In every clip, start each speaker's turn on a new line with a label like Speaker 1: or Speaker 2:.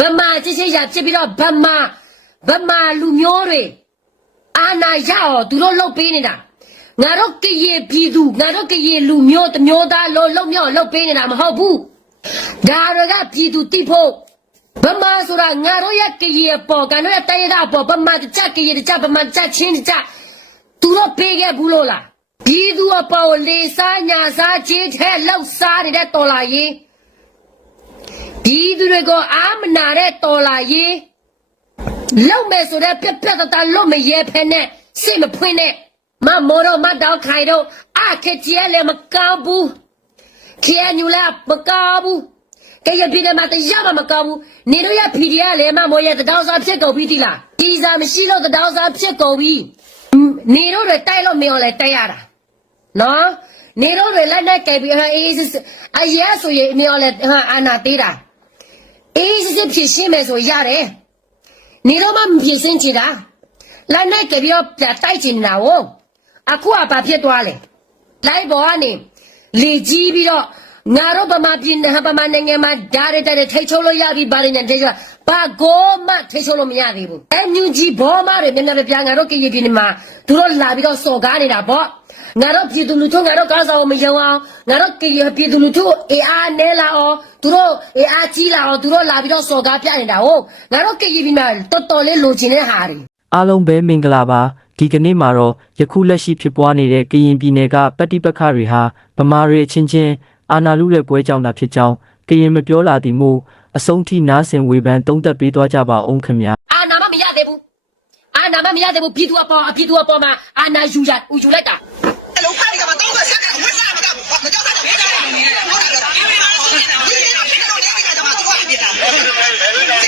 Speaker 1: ဗမာချစ်ချစ်ရဖြစ်ပြီးတော့ဗမာဗမာလူမျိုးတွေအာနာရအောင်သူတို့လှုပ်ပေးနေတာငါတို့ကရေပြည်သူငါတို့ကရေလူမျိုးတစ်မျိုးသားလို့လှုပ်မြောက်လှုပ်ပေးနေတာမဟုတ်ဘူးဒါတွေကပြည်သူတိဖို့ဗမာဆိုတာငါတို့ရဲ့ကရေပေါ်ကငါတို့ရဲ့တိုင်းရတာပေါ်ဗမာတကြကရေတကြဗမာတကြချင်းတကြသူတို့ပေးခဲ့ဘူးလို့လားပြည်သူအပေါ်လေစားညာစားချင်းထဲလှုပ်စားနေတဲ့တော်လာရေး ဒီသူတွေကိုအာမနာတဲ့တော်လာရေးလုံမဲ့ဆိုတဲ့ပြက်ပြက်တတလုံမရဲဖဲနဲ့စိတ်မဖွင့်နဲ့မမောတော့မတောက်ခိုင်တော့အခက်ကြီးလည်းမကောင်းဘူးခေညူလာမကောင်းဘူးကဲရပြည်တယ်မှာတရားမှမကောင်းဘူးနေတို့ရ PDF လည်းမမောရဲတတောင်းစားဖြစ်ကုန်ပြီတိလားဒီစားမရှိလို့တတောင်းစားဖြစ်ကုန်ပြီနေတို့တွေတိုက်လို့မရောလဲတိုက်ရတာနော်နေတော့တွေလက်နဲ့ကဲပြီးဟာအေးစစ်စစ်အရက်ဆိုရင်မျောလဲဟာအာနာသေးတာ အေးစစ်စစ်ဖြစ်ရှင်းမယ်ဆိုရတယ်နေတော့မှမဖြစ်စင်းချင်တာလက်နဲ့ကဲပြီးတော့ပြတိုက်ချင်နေတာ哦အခုကဘာဖြစ်သွားလဲလိုက်ပေါ်ကနေလေကြီးပြီးတော့ငါတို့ဗမာပြည်နဲ့ဗမာနိုင်ငံမှာဓာတ်ရတဲ့ထိတ်ချုံလို့ရပြီဗာရင်တဲ့ကဘာကိုမှထိတ်ချုံလို့မရသေးဘူးအန်ယူဂျီဘောမတွေမျက်နှာပြငါတို့ကရေပြည်နေမှာသူတို့လာပြီးတော့စော်ကားနေတာပေါ့ ငါတို့ပြည်သူလူထုငါတို့ကားဆောင်မယုံအောင်ငါတို့ကရေပြည်သူလူထုအေအားနဲလာအောင်သူတို့အေအားကြီးလာအောင်သူတို့လာပြီးတော့စော်ကားပြနေတာဟုတ်ငါတို့ကရေပြည်မှာတော်တော်လေးလိုချင်တဲ့ဟာတွေ
Speaker 2: အားလုံးပဲမင်္ဂလာပါဒီကနေ့မှာတော့ယခုလက်ရှိဖြစ်ပွားနေတဲ့ကရင်ပြည်နယ်ကပဋိပက္ခတွေဟာဗမာတွေအချင်းချင်းအာဏာလုတဲ့ပွဲကြောင့်တာဖြစ်ကြောင်းကရင်မပြောလာသည်မို့အဆုံးထိနားဆင်ဝေဖန်သုံးသပ်ပေးသွားကြပါအောင်ခင်ဗျာ
Speaker 1: အာနာမမရသေးဘူးအာနာမမရသေးဘူးပြည်သူအပေါ်အပြည်သူအပေါ်မှာအာနာယူရယူလိုက်တာ
Speaker 3: အ လုံးဖားတွေကမတော့ဆက်ခံဝိစားမတော့မကြောက်တာဝိစားနေတယ်ဟုတ်တာတော့ဒီမှာဖြစ်တော့ဒီကတော့ဒီကတော့မတော်ပြတာဒီကတော့တော့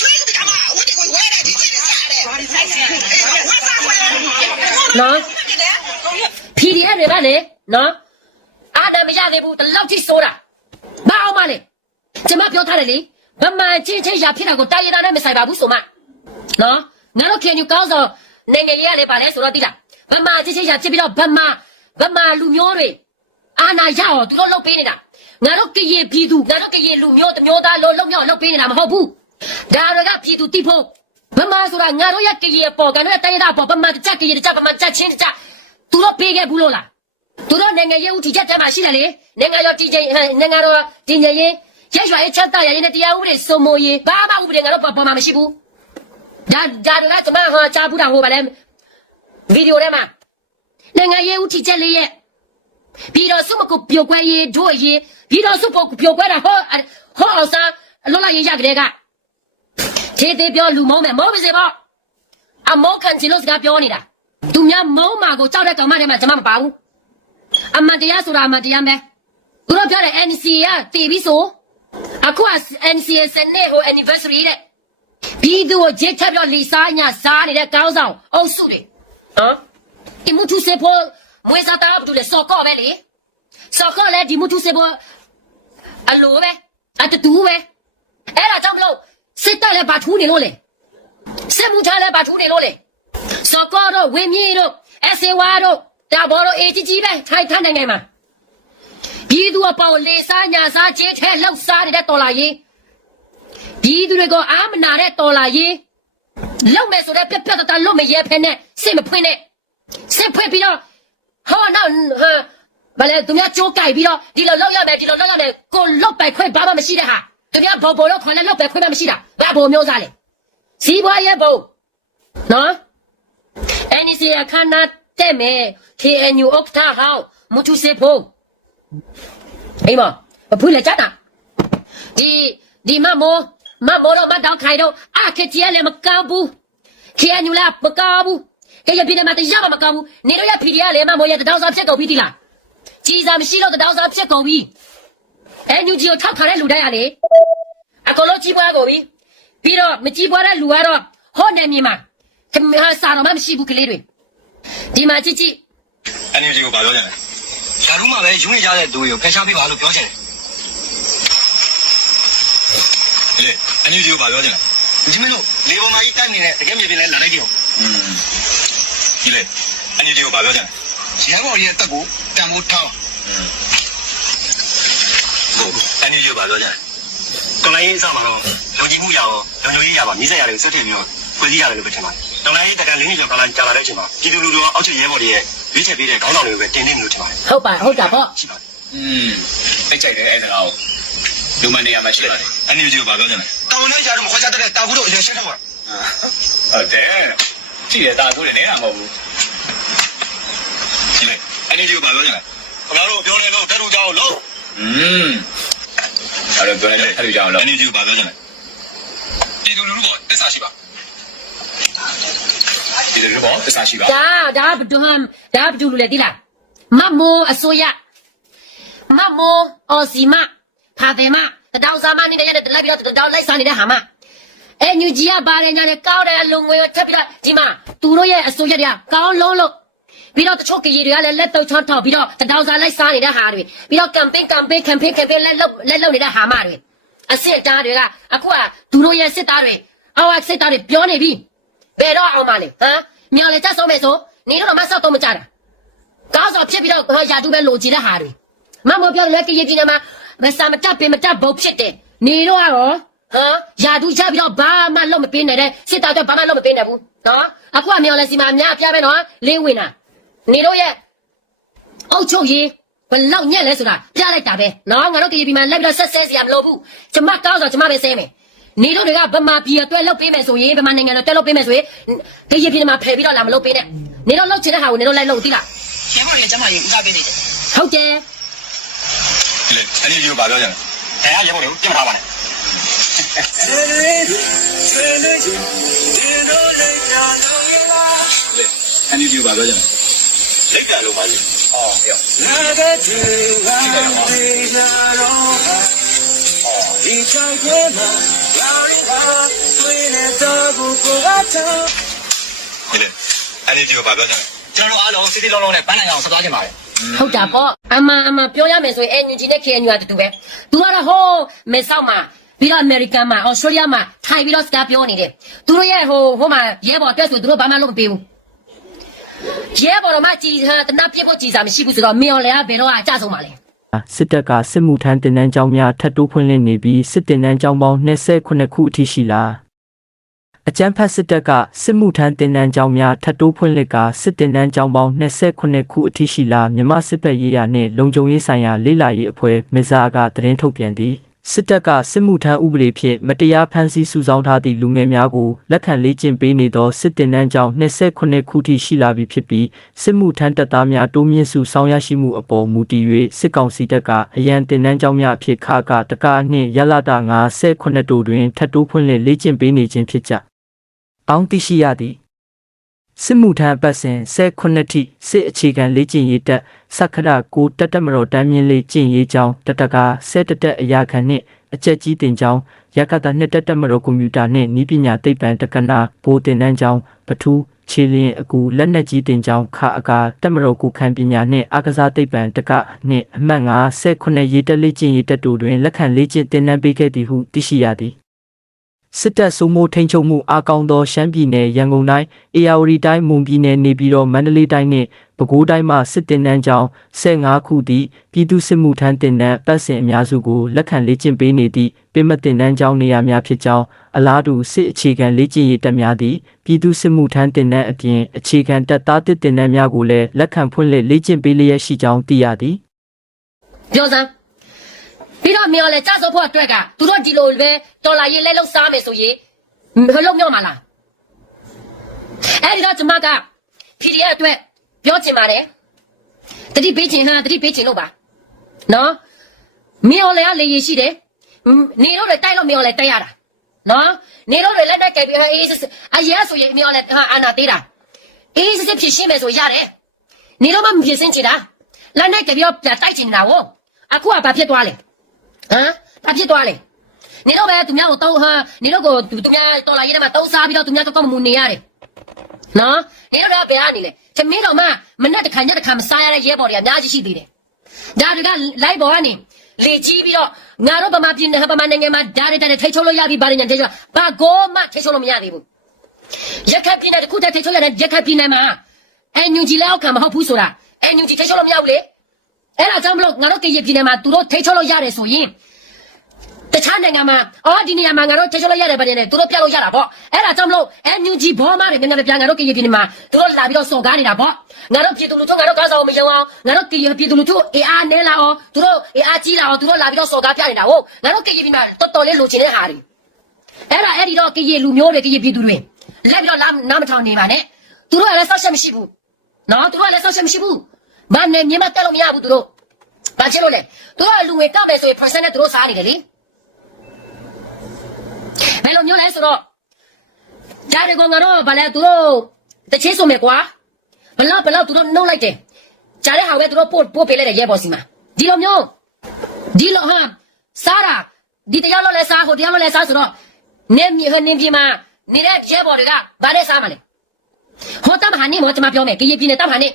Speaker 3: ကျွေးကြမှာဝိကိုဝဲတယ်ဒီစစ်စားတယ်ဘာဒီဆိုင်ဆင်ဝိစားဝဲ
Speaker 1: နော် PDF တွေကလေနော်အာနာမရသေးဘူးတလောက်ထိစိုးတာဘာအောင်မလဲကျမပြောထားတယ်လေဗမာချင်းချင်းရဖြစ်တာကိုတာရတာနဲ့မဆိုင်ပါဘူးဆိုမှနော်ငါတို့ခင်ယူကောင်းဆောင်နိုင်ငံရေးကလည်းပါလဲဆိုတော့တိလား ဗမာချင်းချင်းရဖြစ်ပြီးတော့ဗမာဗမာလူမျိုးတွေအာနာရအောင်သူတို့လုပ်ပေးနေတာငါတို့ကရေပြည်သူငါတို့ကရေလူမျိုးတစ်မျိုးသားလုံးလုံးမြောက်လုပ်ပေးနေတာမဟုတ်ဘူးဒါတွေကပြည်သူတိဖို့ဗမာဆိုတာငါတို့ရကရေပေါ်ကငါတို့ရတိုင်းရတာပေါ်ဗမာတကြကရေတကြဗမာတကြချင်းတကြသူတို့ပေးခဲ့ဘူးလို့လားသူတို့နိုင်ငံရေးဦးတည်ချက်တည်းမှာရှိတယ်လေနိုင်ငံတော်တည်ခြင်းနိုင်ငံတော်တည်ငြိမ်ရေးရက်ရွာရေးချက်တရရေးနဲ့တရားဥပဒေစိုးမိုးရေးဘာမှဥပဒေငါတို့ပေါ်ပေါ်မှာမရှိဘူးဒါဒါတွေကကျွန်မဟာကြားဘူးတာဟိုဗာလဲ ဗီဒီယိုထဲမှာနိုင်ငံရေးဦးတည်ချက်လေးရဲ့ပြီးတော့စုမကိုပြိုကွဲရေးတို့ရေးပြီးတော့စုပေါ်ပြိုကွဲတာဟောဟောအောင်စားလောလာရေးရကလေးကထေသေးပြောလူမုံမယ်မုံပါစေပေါ့အမောခံချင်လို့စကားပြောနေတာသူများမုံမာကိုကြောက်တဲ့ကောင်မတွေမှာကျွန်မမပါဘူးအမှန်တရားဆိုတာအမှန်တရားပဲသူတို့ပြောတယ် NCA ကတည်ပြီဆိုအခုက NCA စနေဟို anniversary တဲ့ပြီးသူကိုဂျစ်ချက်ပြောလီစားညာစားနေတဲ့ကောင်းဆောင်အုပ်စုတွေ ဟမ်ဒီမှုသူစေဖို့မွေးစားတာဘာလို့လဲစော်ကော့ပဲလေစော်ကော့လဲဒီမှုသူစေဖို့အလိုပဲအတူတူပဲအဲ့ဒါကြောင့်မလို့စစ်တပ်လည်းဘာထူးနေလို့လဲစစ်မှုထမ်းလည်းဘာထူးနေလို့လဲစော်ကောတော့ဝင်းမြေတို့အစေဝါတို့ဒါဘောတို့အေကြီးကြီးပဲထိုင်ထနိုင်ငံမှာပြည်သူအပေါ်လေစားညာစားချင်းထဲလှုပ်စားနေတဲ့တော်လာရေးပြည်သူတွေကိုအာမနာတဲ့တော်လာရေး လုံမဲ့ဆိုတဲ့ပြက်ပြက်တတလုံမရဲဖဲနဲ့စိတ်မဖွင့်နဲ့စိတ်ဖွင့်ပြီးတော့ဟောနောက်ဟာဘာလဲသူများကြိုးကြိုက်ပြီးတော့ဒီလိုလောက်ရမယ်ဒီလိုလောက်ရမယ်ကိုလုတ်ပိုက်ခွဲဘာမှမရှိတဲ့ဟာသူများဘောဘောလို့ခေါ်လဲလုတ်ပိုက်ခွဲမှမရှိတာဘာဘောမျိုးစားလဲစီးပွားရေးဘုံနော် NEC အခမ်းအနားတက်မယ် KNU ဥက္ကဋ္ဌဟောင်းမထူစေဖို့အိမ်မမဖွင့်လက်ကြတာဒီဒီမမော မမောတော့မတောက်ခိုင်တော့အခက်ကြီးလည်းမကောင်းဘူး KNU လည်းမကောင်းဘူးကဲရပြည်နယ်မှာတရားမှမကောင်းဘူးနေတော့ရ PDF လည်းမမောရတတောင်းစားဖြစ်ကုန်ပြီဒီလားကြီးစားမရှိလို့တတောင်းစားဖြစ်ကုန်ပြီ NUG ကိုထောက်ခံတဲ့လူတိုင်းရလေအကုန်လုံးကြီးပွားကုန်ပြီပြီးတော့မကြီးပွားတဲ့လူကတော့ဟော့နေမြေမှာဟာစာတော့မှမရှိဘူးကလေးတွေဒီမှာကြည့်ကြည့်
Speaker 4: အန်ယူဂျီကိုပါပြောကြတယ်
Speaker 3: ရှာလူမှာပဲယူနေကြတဲ့သူတွေကိုဖယ်ရှားပေးပါလို့ပြောချင်တယ်။
Speaker 4: လေအန်ယူဂျီကိုပါပြောကြတယ်
Speaker 3: ဒီမင်းတို့လေပေါ်မှာကြီးတိုက်နေတဲ့တကယ်မြေပြင်လဲလာလိုက်ကြည့်အောင်
Speaker 4: ။อืมဒီလေအန်ယူဂျီကိုပါပြောကြတယ်
Speaker 3: ရန်ကုန်ရဲ့တက်ကိုတန်ဖိုးထောင်း
Speaker 4: ။ဟုတ်အန်ယူဂျီကိုပါပြောကြတယ် တော်လိုင်းရေးအစမှာတော့လုံခြုံမှုရအောင်လုံခြုံရေးရပါမိဆက်ရတယ်စက်ထည့်ပြီးတော့ဖွဲ့စည်းရတယ်လို့ပဲထင်ပါတယ်တော်လိုင်းရေးတကန်လေးနှစ်ကျော်ကာလကြာလာတဲ့အချိန်မှာပြည်သူလူထုရောအောက်ခြေရဲဘော်တွေရဲ့ရွေးချယ်ပေးတဲ့ခေါင်းဆောင်တွေကိုပဲတင်နေလို့ထင်ပါတယ်
Speaker 1: ဟုတ်ပါဟုတ်တာပေါ့
Speaker 4: ရှိပါတယ်
Speaker 5: อืมသိကြိုက်တယ်အဲ့ဒါကို လူမနေရမှာရှိပါတယ်
Speaker 4: အန်ယူဂျီကိုဘာပြောချင်လဲ
Speaker 3: တောင်းနေကြတော့မခွာချတဲ့တာဘူးတို့အရင်ရှင်းတော့
Speaker 5: ဟုတ်တယ်ကြည့်ရတာကိုလည်းနေတာမဟုတ်ဘူး
Speaker 4: ဒီလေအန်ယူဂျီကိုဘာပြောချင်လဲခင်ဗျားတို့ပြောနေလို့တက်တူကြအောင်လို့
Speaker 5: อืมအဲ့တော့ပြောနေတယ်အဲ့လိုကြောင်လို့
Speaker 4: အန်ယူဂျီကိုဘာပြောချင်လဲ
Speaker 3: ပြည်သူလူထုကတစ္ဆာရှိပါ
Speaker 5: ဒီလိုပေါ့သစ္စာရှိပါ
Speaker 1: ဒါဒါဘဒွဟမ်ဒါဘဒူလူလေဒီလားမမိုးအစိုးရမမိုးအော်စီမ ဖာတယ်မတတောင်စာမနေတဲ့ရတဲ့လိုက်ပြီးတော့တတောင်လိုက်စားနေတဲ့ဟာမအဲညူကြီးကပါတယ်ညာနဲ့ကောင်းတဲ့အလုံငွေထပ်ပြီးတော့ဒီမှာသူတို့ရဲ့အစိုးရတွေကကောင်းလုံးလို့ပြီးတော့တချို့ကကြီးတွေကလည်းလက်တော့ချောထောက်ပြီးတော့တတောင်စာလိုက်စားနေတဲ့ဟာတွေပြီးတော့ campaign campaign campaign campaign လက်လုပ်လက်လုပ်နေတဲ့ဟာမတွေအစ်စ်သားတွေကအခုကသူတို့ရဲ့စစ်သားတွေအောက်စစ်သားတွေပြောနေပြီဘယ်တော့အောင်မလဲဟမ်မြောင်လေတက်ဆုံးမယ်ဆိုနေတော့မဆောက်တော့မကြတာကောင်းစော်ဖြစ်ပြီးတော့ဟောယာတူပဲလိုချင်တဲ့ဟာတွေမမပြောလဲကရင်ပြည်နယ်မှာ မဆာမတက်ပင်မတက်ဘုတ်ဖြစ်တယ်နေတော့ရောဟမ်ယာတူချပြီးတော့ဘာမှလုပ်မပေးနိုင်တဲ့စစ်သားတော့ဘာမှလုပ်မပေးနိုင်ဘူးနော်အခုကမြောင်လေစီမှာအများအပြားပဲနော်လင်းဝင်တာနေတော့ရဲ့အုတ်ချုပ်ရေးဘလောက်ညက်လဲဆိုတာပြလိုက်တာပဲနော်ငါတို့ကရင်ပြည်မှာလက်ပြီးတော့ဆက်ဆဲစရာမလိုဘူးကျမကောင်းစော်ကျမပဲဆဲမယ်နေတို့တွေကဗမာပြည်အတွက်လောက်ပေးမယ်ဆိုရင်ဗမာနိုင်ငံအတွက်လောက်ပေးမယ်ဆိုရင်တရပြည်မှာဖယ်ပြီးတော့လာမလုပ်ပေးနဲ့နေတော့လောက်ချင်တဲ့ဟာကိုနေတော့လိုက်လုပ်သိလား
Speaker 3: ရဲဘော်တွေကကျမရေဦးစားပေးနေတယ်
Speaker 1: ဟုတ်တယ်
Speaker 4: ဒီ လေအန်ယူဂျီကိုဘာပြောချင်လဲအဲရဲဘော်တွေကိုပြင်ထားပါနဲ့
Speaker 5: အန်ဒီဒီဘာပြောကြလဲ
Speaker 4: လက်ပြလုံးပါလေ
Speaker 5: အော်ဟဲ့
Speaker 4: ဒီလေအန်ယူဂျီကိုဘာပြောချင်လဲ
Speaker 3: ကျွန်တော်တို့အားလုံးစစ်စစ်လုံးလုံးနဲ့ပန်းနိုင်အောင်ဆက်သွားကြပါမယ်
Speaker 1: ဟုတ်တာပေါ့ အမှန်အမှန်ပြောရမယ်ဆိုရင် NUG နဲ့ KNU ကတူတူပဲသူကတော့ဟိုးမေဆောက်မှာပြီးတော့ American မှာ Australia မှာထိုင်ပြီးတော့စကားပြောနေတယ်သူတို့ရဲ့ဟိုဟိုမှာရဲဘော်တက်ဆိုသူတို့ဘာမှလုပ်မပေးဘူးရဲဘော်တော့မှကြည်ဟာတနပ်ပြစ်ဖို့ကြည်စာမရှိဘူးဆိုတော့မင်းအောင်လေကဘယ်တော့အကြဆုံးပါလဲ
Speaker 2: စစ်တပ်ကစစ်မှုထမ်းတင်နန်းကျောင်းများထပ်တိုးဖွင့်လှစ်နေပြီးစစ်တင်နန်းကျောင်းပေါင်း28ခုအထိရှိလာ အကြမ်းဖက်စစ်တပ်ကစစ်မှုထမ်းတင်နန်းကျောင်းများထပ်တိုးဖွင့်လှစ်ကစစ်တင်နန်းကျောင်းပေါင်း28ခုအထိရှိလာမြမစစ်ဘက်ရေးရာနှင့်လုံခြုံရေးဆိုင်ရာလေးလာရေးအဖွဲ့မဇာကသတင်းထုတ်ပြန်သည်စစ်တပ်ကစစ်မှုထမ်းဥပဒေဖြင့်မတရားဖမ်းဆီးစုဆောင်းထားသည့်လူငယ်များကိုလက်ခံလေ့ကျင့်ပေးနေသောစစ်တင်နန်းကျောင်း28ခုထိရှိလာပြီဖြစ်ပြီးစစ်မှုထမ်းတပ်သားများတိုးမြင့်စုဆောင်းရရှိမှုအပေါ်မူတည်၍စစ်ကောင်စီတပ်ကအရန်တင်နန်းကျောင်းများအဖြစ်ခါကတကားနှင့်ရလတာ58တို့တွင်ထပ်တိုးဖွင့်လှစ်လေ့ကျင့်ပေးနေခြင်းဖြစ်ကြ။ အောင်းသိရှိရသည်စစ်မှုထမ်းအပတ်စဉ်18ထိစစ်အခြေခံလေ့ကျင့်ရေးတပ်စက္ကရကိုတက်တက်မတော်တမ်းမြင့်လေ့ကျင့်ရေးကျောင်းတတကာဆက်တက်တက်အရာခံနှင့်အချက်ကြီးတင်ကျောင်းရကတာနှစ်တက်တက်မတော်ကွန်ပျူတာနှင့်ဤပညာသိပ္ပံတက္ကနာဘိုးတင်တန်းကျောင်းပထူးခြေလင်းအကူလက်နက်ကြီးတင်ကျောင်းခအကာတက်မတော်ကိုခံပညာနှင့်အာကစားသိပ္ပံတက္ကနှင့်အမှတ်58ရေတက်လေ့ကျင့်ရေးတက်တို့တွင်လက်ခံလေ့ကျင့်သင်တန်းပေးခဲ့သည်ဟုသိရှိရသည် စစ်တပ်စိုးမိုးထိန်းချုပ်မှုအကောင်းသောရှမ်းပြည်နယ်ရန်ကုန်တိုင်းအေရဝတီတိုင်းမွန်ပြည်နယ်နေပြည်တော်မန္တလေးတိုင်းနှင့်ပဲခူးတိုင်းမှစစ်တင်နန်းကျောင်း15ခုသည့်ပြည်သူစစ်မှုထမ်းတင်နန်းပတ်စဉ်အများစုကိုလက်ခံလေ့ကျင့်ပေးနေသည့်ပြမတင်နန်းကျောင်းနေရာများဖြစ်ကြောင်းအလားတူစစ်အခြေခံလေ့ကျင့်ရေးတပ်များသည့်ပြည်သူစစ်မှုထမ်းတင်နန်းအပြင်အခြေခံတပ်သားတစ်တင်နန်းများကိုလည်းလက်ခံဖွင့်လှစ်လေ့ကျင့်ပေးလျက်ရှိကြောင်းသိရသည်
Speaker 1: ပြောစမ်း ပြီးတော့မြော်လေကြဆိုဖို့အတွက်ကသူတို့ဒီလိုပဲဒေါ်လာရေးလဲလောက်စားမယ်ဆိုရင်ဘယ်လိုမြော့မှာလားအဲ့ဒီတော့ကျမက PDF အတွက်ပြောချင်ပါတယ်တတိပေးချင်ဟာတတိပေးချင်လို့ပါနော်မြော်လေကလေရရှိတယ်နေတော့လေတိုက်လို့မြော်လေတိုက်ရတာနော်နေတော့လေလက်နဲ့ကြိုက်ပြီးဟာအေးအရေးဆိုရင်မြော်လေဟာအာနာသေးတာအေးစစ်ဖြစ်ရှင်းမယ်ဆိုရတယ်နေတော့မှမဖြစ်စင်ချင်တာလက်နဲ့ကြိုက်ပြီးတော့တိုက်ချင်တာဝအခုကဘာဖြစ်သွားလဲ ဟမ်ဘာဖြစ်သွားလဲနေတော့ပဲသူများကိုတောင်းဟာနေတော့ကိုသူများတော်လာရေးထဲမှာတောင်းစားပြီးတော့သူများတော့ကောက်မမူနေရတယ်နော်နေတော့တော့ဘယ်ကနေလဲသမင်းတော်မမနဲ့တစ်ခါညက်တစ်ခါမစားရတဲ့ရဲဘော်တွေအများကြီးရှိသေးတယ်ဒါတွေကလိုက်ဘော်ကနေလေကြီးပြီးတော့ငါတို့ဗမာပြည်နဲ့ဗမာနိုင်ငံမှာဓာတ်တွေတဲ့ထိတ်ချုပ်လို့ရပြီဗာညာတဲ့ဘာကိုမှထိတ်ချုပ်လို့မရသေးဘူးရက်ခတ်ပြည်နယ်တစ်ခုတည်းထိတ်ချုပ်ရတဲ့ရက်ခတ်ပြည်နယ်မှာအန်ယူဂျီလက်အောက်ခံမဟုတ်ဘူးဆိုတာအန်ယူဂျီထိတ်ချုပ်လို့မရဘူးလေ အဲ့ဒါကြောင့်မလို့ငါတို့ကရင်ပြည်နယ်မှာသူတို့ထိတ်ချုပ်လို့ရတယ်ဆိုရင်တခြားနိုင်ငံမှာအော်ဒီနေရာမှာငါတို့ချေချလို့ရတယ်ဗတဲ့နဲ့သူတို့ပြလို့ရတာပေါ့အဲ့ဒါကြောင့်မလို့အန်ယူဂျီဘောမာတွေမြန်မြန်ပြန်ငါတို့ကရင်ပြည်နေမှာသူတို့လာပြီးတော့စော်ကားနေတာပေါ့ငါတို့ပြည်သူလူထုငါတို့ကားဆောင်မယုံအောင်ငါတို့ကရင်ပြည်သူလူထုအေအားနဲလာအောင်သူတို့အေအားကြီးလာအောင်သူတို့လာပြီးတော့စော်ကားပြနေတာဟုတ်ငါတို့ကရင်ပြည်မှာတော်တော်လေးလိုချင်တဲ့ဟာတွေအဲ့ဒါအဲ့ဒီတော့ကရင်လူမျိုးတွေကရင်ပြည်သူတွေလက်ပြီးတော့လာနားမထောင်နေပါနဲ့သူတို့ကလည်းဆောက်ချက်မရှိဘူးနော်သူတို့ကလည်းဆောက်ချက်မရှိဘူး မနဲ့မြင်မတက်လို့မရဘူးသူတို့ဘာဖြစ်လို့လဲသူတို့ကလူငွေတောက်တယ်ဆိုရင် percent နဲ့သူတို့စားနေတယ်လေဘယ်လိုမျိုးလဲဆိုတော့ကြားရကောင်ကတော့ဗာလဲသူတို့တချင်းဆိုမယ်ကွာဘလောက်ဘလောက်သူတို့နှုတ်လိုက်တယ်ကြားတဲ့ဟာပဲသူတို့ပို့ပို့ပေးလိုက်တယ်ရဲဘော်စီမှာဒီလိုမျိုးဒီလိုဟာစားတာဒီတရားလို့လဲစားဟိုတရားလို့လဲစားဆိုတော့နင်းမြေဟနင်းပြေမှာနေတဲ့ရဲဘော်တွေကဗာလဲစားမလဲဟောတမဟာနေမောကျွန်မပြောမယ်ကရင်ပြည်နယ်တမဟာနေ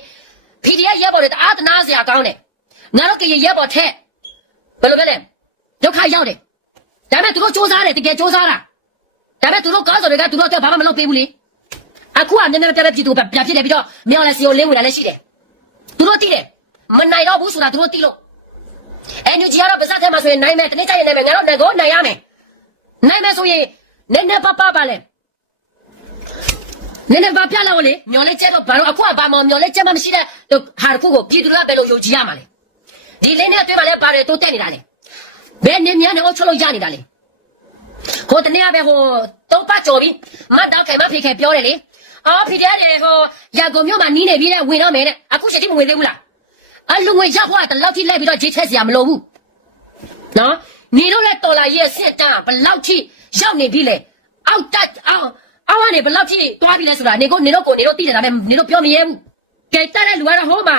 Speaker 1: PDF ရဲဘော်တွေတအားတနာစရာကောင်းတယ်ငါတို့ကရင်ရဲဘော်ထက်ဘယ်လိုပဲလဲဒုက္ခရောက်တယ်ဒါပေမဲ့သူတို့စူးစမ်းတယ်တကယ်စူးစမ်းတာဒါပေမဲ့သူတို့ကားစော်တွေကသူတို့တော့ဘာမှမလုပ်ပေးဘူးလေအခုကနည်းနည်းပြပြပြည်သူပြဖြစ်တယ်ပြီးတော့မြောင်လဲစီကိုလင်းဝင်လာလဲရှိတယ်သူတို့သိတယ်မနိုင်တော့ဘူးဆိုတာသူတို့သိလို့အဲညူဂျီကတော့ပါစက်ထဲမှာဆိုရင်နိုင်မယ်တနေ့ကျရင်နိုင်မယ်ငါတို့ငကိုနိုင်ရမယ်နိုင်မယ်ဆိုရင်နည်းနည်းပါပါပါလဲ နည်းနည်းပါပြလောက်လေမျောလဲကျတော့ဘာလို့အခုကဘာမှမျောလဲကျမှမရှိတဲ့ဟာတစ်ခုကိုပြည်သူတွေကဘယ်လိုယုံကြည်ရမှာလဲဒီလင်းနဲ့အတွင်းမှာလဲပါတယ်တိုးတက်နေတာလေဘယ်နေမြန်နေအောင်ချလို့ရနေတာလေဟိုတနေ့ကပဲဟိုတော့ပတ်ကြော်ပြီးမတ်တော့ခိုင်မဖေးခဲပြောတယ်လေအော်ဖေးတယ်ဟိုရာကုန်မြို့မှာနီးနေပြီတဲ့ဝင်တော့မယ်တဲ့အခုချက်တိမဝင်သေးဘူးလားအလူငွေရောက်ဟိုကတလောက်ထိလိုက်ပြီးတော့ဂျေးချက်စရာမလိုဘူးနော်နေတော့လဲတော်လာရဲ့စစ်တမ်းဘလောက်ထိရောက်နေပြီလေအောက်တက်အောင် အောက်ကနေဘလောက်ထိတွားပြီလဲဆိုတာနေကိုနေတော့ကိုနေတော့သိတယ်ဒါပေမဲ့နေတော့ပြောမရဲဘူးကဲတက်တဲ့လူကတော့ဟိုမှာ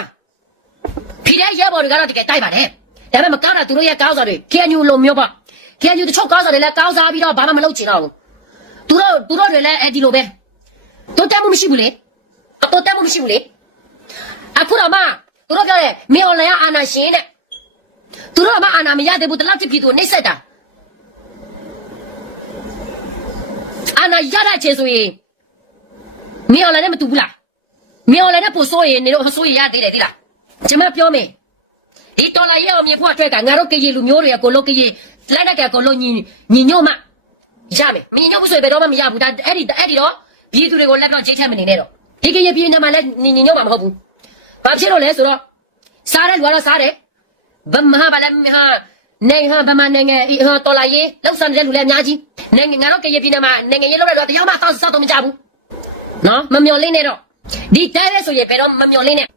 Speaker 1: ဖီတဲ့ရဲဘော်တွေကတော့တကယ်တိုက်ပါတယ်ဒါပေမဲ့မကောင်းတာသူတို့ရဲ့ကောင်းစားတွေ KNU လိုမျိုးပေါ့ KNU တချို့ကောင်းစားတွေလည်းကောင်းစားပြီးတော့ဘာမှမလုပ်ချင်တော့ဘူးသူတို့သူတို့တွေလည်းအဲ့ဒီလိုပဲတိုးတက်မှုမရှိဘူးလေအတိုးတက်မှုမရှိဘူးလေအခုတော့မှသူတို့ပြောတယ်မင်းအွန်လိုင်းအာနာရှင်တဲ့သူတို့ကမှအာနာမရသေးဘူးတလောက်တိပြည်သူနှိမ့်ဆက်တာ အာနာရတဲ့ချင်းဆိုရင်မင်းအွန်လိုင်းနဲ့မတူဘူးလားမင်းအွန်လိုင်းနဲ့ပို့ဆိုရင်နေတော့ဟဆိုးရရသေးတယ်ဒီလားကျမပြောမယ်ဒီတော်လာရဲ့အောင်မြေဖို့အတွက်ကငါတို့ကရင်လူမျိုးတွေကကိုလို့ကရင်လက်နက်ကကိုလို့ညီညီညွတ်မှရမယ်မညီညွတ်ဘူးဆိုရင်ဘယ်တော့မှမရဘူးဒါအဲ့ဒီအဲ့ဒီတော့ပြည်သူတွေကိုလက်တော့ချိတ်ထက်မနေနဲ့တော့ဒီကရင်ပြည်နယ်မှာလည်းညီညွတ်မှာမဟုတ်ဘူးဘာဖြစ်လို့လဲဆိုတော့စားတဲ့လူကတော့စားတယ်ဗမာဘာလဲဟာနေဟာဗမာနိုင်ငံဟောတော်လာရေးလောက်ဆန်တဲ့လူလည်းအများကြီး နိုင်ငံငါတို့ကရင်ပြည်နယ်မှာနိုင်ငံရေးလုပ်ရတော့တရားမှတောက်စောက်တော့မကြဘူးနော်မမျော်လင့်နဲ့တော့ဒီတဲလဲဆိုရင်ဘယ်တော့မမျော်လင့်နဲ့